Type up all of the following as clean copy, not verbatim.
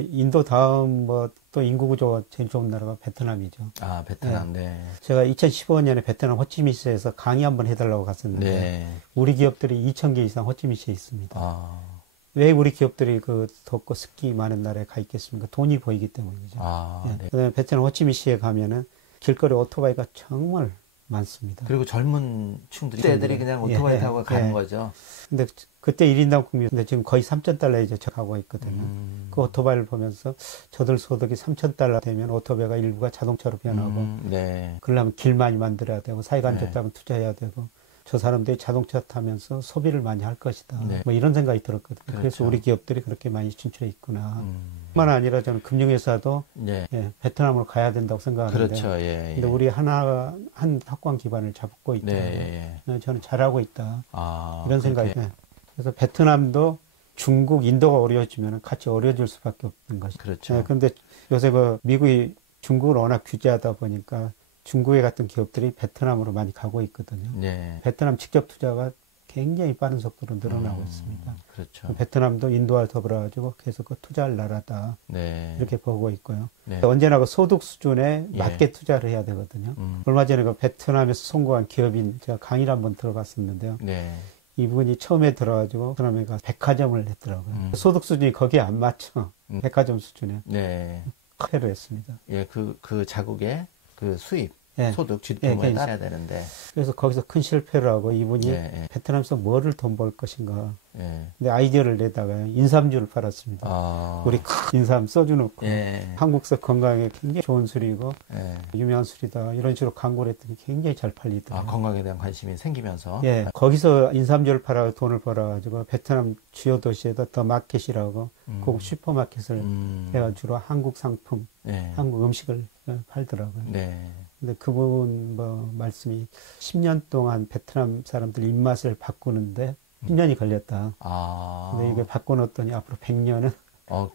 인도 다음 뭐 또 인구 구조가 제일 좋은 나라가 베트남이죠. 아, 베트남, 네. 제가 2015년에 베트남 호치민시에서 강의 한번 해달라고 갔었는데 네. 우리 기업들이 2,000개 이상 호치민시에 있습니다. 아, 왜 우리 기업들이 그 덥고 습기 많은 나라에 가 있겠습니까? 돈이 보이기 때문이죠. 아, 예. 네. 그다음에 베트남 호치민시에 가면은 길거리 오토바이가 정말 많습니다. 그리고 젊은 층들이 애들이 그냥 오토바이 예, 타고 가는 예. 거죠. 근데 그때 1인당 국민, 근데 지금 거의 3,000달러에 이제 가고 있거든요. 그 오토바이를 보면서 저들 소득이 3,000달러 되면 오토바이가 일부가 자동차로 변하고, 네. 그러려면 길 많이 만들어야 되고, 사회가 안 네. 좋다면 투자해야 되고, 저 사람들이 자동차 타면서 소비를 많이 할 것이다. 네. 뭐 이런 생각이 들었거든요. 그렇죠. 그래서 우리 기업들이 그렇게 많이 진출해 있구나. 뿐만 아니라 저는 금융회사도 네. 예, 베트남으로 가야 된다고 생각하는데, 그렇죠. 예. 근데 우리 한 학관 기반을 잡고 있다. 네. 예. 저는 잘하고 있다. 아, 이런 생각이. 네. 그래서 베트남도 중국, 인도가 어려워지면 같이 어려워질 수밖에 없는 것이죠. 그렇죠. 네, 그런데 요새 그 미국이 중국을 워낙 규제하다 보니까 중국에 같은 기업들이 베트남으로 많이 가고 있거든요. 네. 베트남 직접 투자가 굉장히 빠른 속도로 늘어나고 있습니다. 그렇죠. 베트남도 인도와 더불어가지고 계속 그 투자할 나라다. 네. 이렇게 보고 있고요. 네. 언제나 그 소득 수준에 예. 맞게 투자를 해야 되거든요. 얼마 전에 그 베트남에서 성공한 기업인 제가 강의를 한번 들어봤었는데요. 네. 이분이 처음에 들어가지고 베트남에 가서 백화점을 했더라고요. 소득 수준이 거기에 안 맞춰. 백화점 수준에. 네. 커리를 했습니다. 예, 그 자국의 그 수입, 예. 소득, GDP에 예, 따라야 되는데. 그래서 거기서 큰 실패를 하고 이분이 예. 베트남에서 뭐를 돈 벌 것인가. 예. 근데 아이디어를 내다가 인삼주를 팔았습니다. 아. 우리 큰 인삼 써주 넣고 예. 한국서 건강에 굉장히 좋은 술이고 예. 유명한 술이다. 이런 식으로 광고를 했더니 굉장히 잘 아, 팔리더라고요. 건강에 대한 관심이 생기면서. 예, 거기서 인삼주를 팔아 돈을 벌어가지고 베트남 주요 도시에다 더 마켓이라고 고급 슈퍼마켓을 해가 주로 한국 상품, 예. 한국 음식을 팔더라고요. 네. 근데 그분 뭐 말씀이 10년 동안 베트남 사람들 입맛을 바꾸는데 10년이 걸렸다. 아. 근데 이게 바꿔놓았더니 앞으로 100년은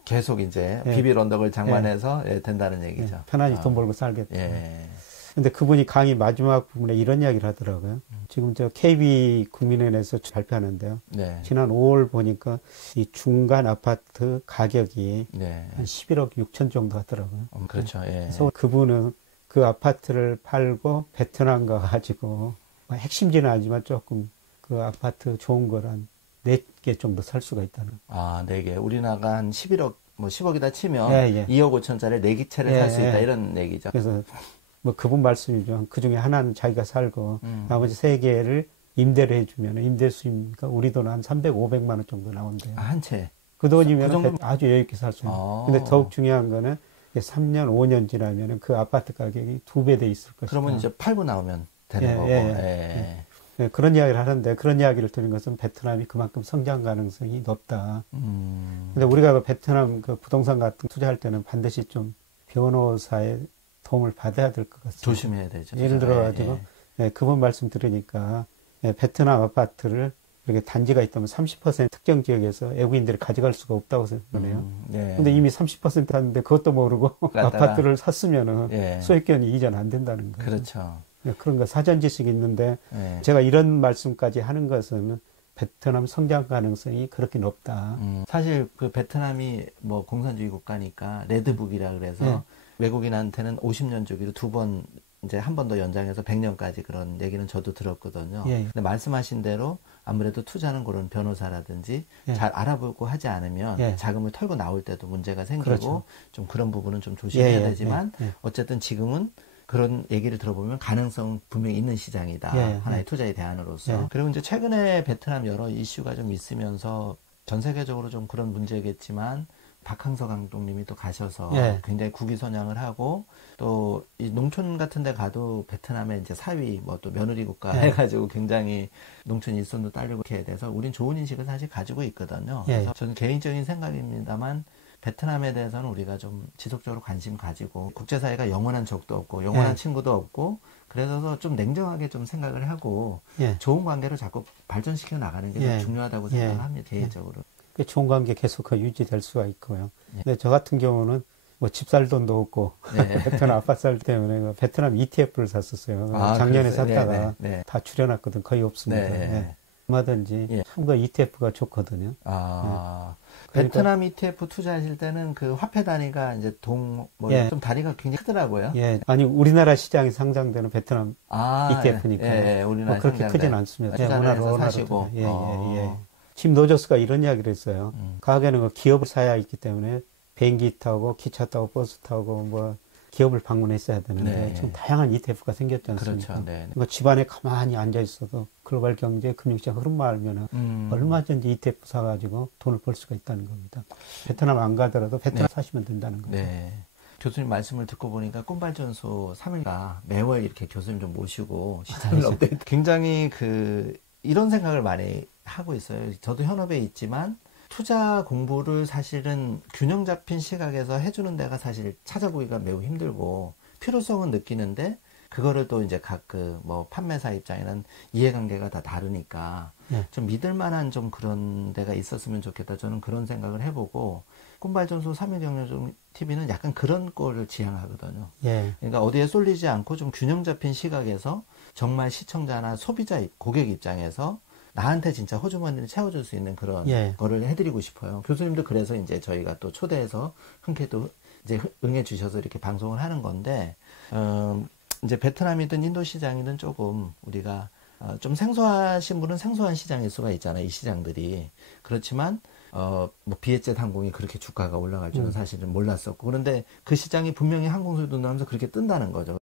계속 이제 예. 비빌 언덕을 장만해서 예, 된다는 얘기죠. 편안히 돈 벌고 살겠다. 예. 근데 그분이 강의 마지막 부분에 이런 이야기를 하더라고요. 지금 저 KB 국민은행에서 발표하는데요. 네. 지난 5월 보니까 이 중간 아파트 가격이 네. 한 11억 6천 정도 하더라고요. 그렇죠. 예. 그래서 그분은 그 아파트를 팔고 베트남 가가지고 핵심지는 아니지만 조금 그 아파트 좋은 거란 4개 정도 살 수가 있다는. 아, 4개. 우리나라가 한 11억, 뭐 10억이다 치면 예. 2억 5천짜리 4개 채를 예, 살 수 있다. 예. 이런 얘기죠. 그래서 뭐 그분 말씀이죠. 그 중에 하나는 자기가 살고 나머지 3개를 임대를 해주면 임대 수입니까? 우리 돈은 한 300, 500만 원 정도 나온대요. 아, 한 채. 그 돈이면 그 정도... 아주 여유 있게 살 수 있는. 아. 근데 더욱 중요한 거는 3년, 5년 지나면 그 아파트 가격이 2배 돼 있을 것이다. 그러면 이제 팔고 나오면 되는 거고. 예. 네, 그런 이야기를 하는데 그런 이야기를 들은 것은 베트남이 그만큼 성장 가능성이 높다. 근데 우리가 그 베트남 그 부동산 같은 투자할 때는 반드시 좀 변호사의 도움을 받아야 될 것 같습니다. 조심해야 되죠. 예를 들어가지고 그분 말씀 들으니까 베트남 아파트를 이렇게 단지가 있다면 30% 특정 지역에서 외국인들이 가져갈 수가 없다고 생각해요. 근데 이미 30% 하는데 그것도 모르고 아파트를 샀으면은 소유권이 이전 안 된다는 거예요. 그렇죠. 그런 거 사전 지식이 있는데 제가 이런 말씀까지 하는 것은 베트남 성장 가능성이 그렇게 높다. 사실 그 베트남이 뭐 공산주의 국가니까 레드북이라 그래서 외국인한테는 50년 주기로 2번 이제 한 번 더 연장해서 100년까지 그런 얘기는 저도 들었거든요. 근데 말씀하신 대로 아무래도 투자는 그런 변호사라든지 잘 알아보고 하지 않으면 자금을 털고 나올 때도 문제가 생기고 그렇죠. 좀 그런 부분은 좀 조심해야 되지만 어쨌든 지금은 그런 얘기를 들어보면 가능성 분명히 있는 시장이다. 하나의 투자의 대안으로서. 그리고 이제 최근에 베트남 여러 이슈가 좀 있으면서 전 세계적으로 좀 그런 문제겠지만 박항서 감독님이 또 가셔서 굉장히 국위선양을 하고 또 이 농촌 같은 데 가도 베트남의 이제 사위 뭐 또 며느리 국가 해가지고 굉장히 농촌 일손도 딸리고 이렇게 돼서 우린 좋은 인식을 사실 가지고 있거든요. 그래서 저는 개인적인 생각입니다만 베트남에 대해서는 우리가 좀 지속적으로 관심 가지고 국제사회가 영원한 적도 없고 영원한 친구도 없고 그래서 좀 냉정하게 좀 생각을 하고 좋은 관계를 자꾸 발전시켜 나가는 게 좀 중요하다고 생각을 합니다. 개인적으로. 좋은 관계 계속 유지될 수가 있고요. 근데 저 같은 경우는 뭐 집 살 돈도 없고 베트남 아파트 살 때문에 베트남 ETF를 샀었어요. 작년에 샀다가 다 줄여놨거든. 거의 없습니다. 얼마든지 참가 ETF가 좋거든요. 베트남 ETF 투자하실 때는 그 화폐 단위가 이제 좀 단위가 굉장히 크더라고요. 예. 아니, 우리나라 시장에 상장되는 베트남 ETF니까. 예, 우리나라 그렇게 크진 않습니다. 투자를 사시고. 짐 로저스가 이런 이야기를 했어요. 과거에는 그 기업을 사야 있기 때문에 비행기 타고, 기차 타고, 버스 타고, 뭐, 기업을 방문했어야 되는데, 지금 다양한 ETF가 생겼지 않습니까? 그렇죠. 네. 그러니까 집안에 가만히 앉아 있어도 글로벌 경제, 금융시장 흐름만 알면은 얼마든지 ETF 사가지고 돈을 벌 수가 있다는 겁니다. 베트남 안 가더라도 베트남 사시면 된다는 거죠. 네. 교수님 말씀을 듣고 보니까 꿈발전소 3일가 매월 이렇게 교수님 좀 모시고 시장을 업데이트. 굉장히 이런 생각을 많이 하고 있어요. 저도 현업에 있지만 투자 공부를 사실은 균형 잡힌 시각에서 해주는 데가 사실 찾아보기가 매우 힘들고 필요성은 느끼는데 그거를 또 이제 각 판매사 입장에는 이해관계가 다 다르니까 좀 믿을 만한 좀 그런 데가 있었으면 좋겠다. 저는 그런 생각을 해보고 꿈발전소 3일 경영종 TV는 약간 그런 꼴을 지향하거든요. 그러니까 어디에 쏠리지 않고 좀 균형 잡힌 시각에서 정말 시청자나 소비자, 고객 입장에서 나한테 진짜 호주머니를 채워줄 수 있는 그런 거를 해드리고 싶어요. 교수님도 그래서 이제 저희가 또 초대해서 흔쾌히 또 이제 응해 주셔서 이렇게 방송을 하는 건데, 이제 베트남이든 인도 시장이든 조금 우리가 좀 생소하신 분은 생소한 시장일 수가 있잖아요. 이 시장들이. 그렇지만 비에젯 항공이 그렇게 주가가 올라갈 줄은 사실은 몰랐었고, 그런데 그 시장이 분명히 항공수도 나오면서 그렇게 뜬다는 거죠.